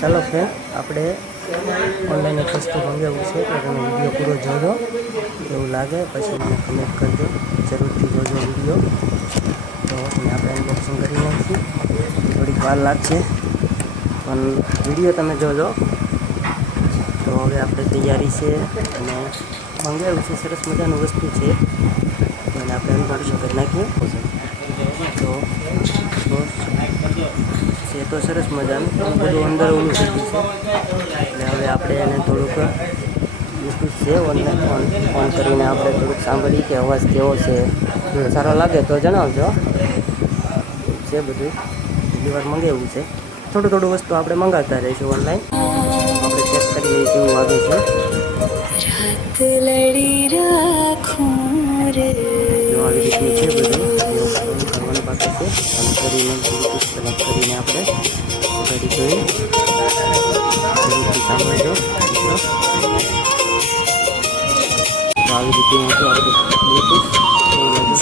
ચાલો ફ્રેન્ડ, આપણે ઓનલાઈન એક વસ્તુ મંગાવ્યું છે તો તમે વિડીયો પૂરો જોજો, એવું લાગે પછી મને કમેન્ટ કરજો, જરૂરથી જોજો વિડીયો. તો આપણે અનબોક્સિંગ કરી નાખીએ, થોડીક વાર લાગશે પણ વિડીયો તમે જોજો. તો હવે આપણે તૈયારી છે અને મંગાવ્યું છે, સરસ મજાનું વસ્તુ છે અને આપણે અનબોક્સિંગ કરી નાખીએ. તો સરસ મજાનું બધું અંદર ઓલું થઈ ગયું છે, એટલે હવે આપણે એને થોડુંક બ્લૂટૂથ છે ઓન કરીને આપણે થોડુંક સાંભળીએ કે અવાજ કેવો છે. સારો લાગે તો જણાવજો. છે બધું બીજી વાર મંગાવ્યું છે, થોડું વસ્તુ આપણે મંગાવતા રહીશું ઓનલાઈન. આપણે ચેક કરી લઈએ કેવું વાગે છે. જો આવી રીતનું છે બધું, કરવાનું બાકી છે. ચાલુ કરીને બ્લૂટૂથ કનેક્ટ કરીને આપણે કરી જોઈએ, જરૂરથી સાંભળજો મિત્રો. તો આવી રીતે હું તો આપણું બ્લૂટૂથ એવું લાગ્યું.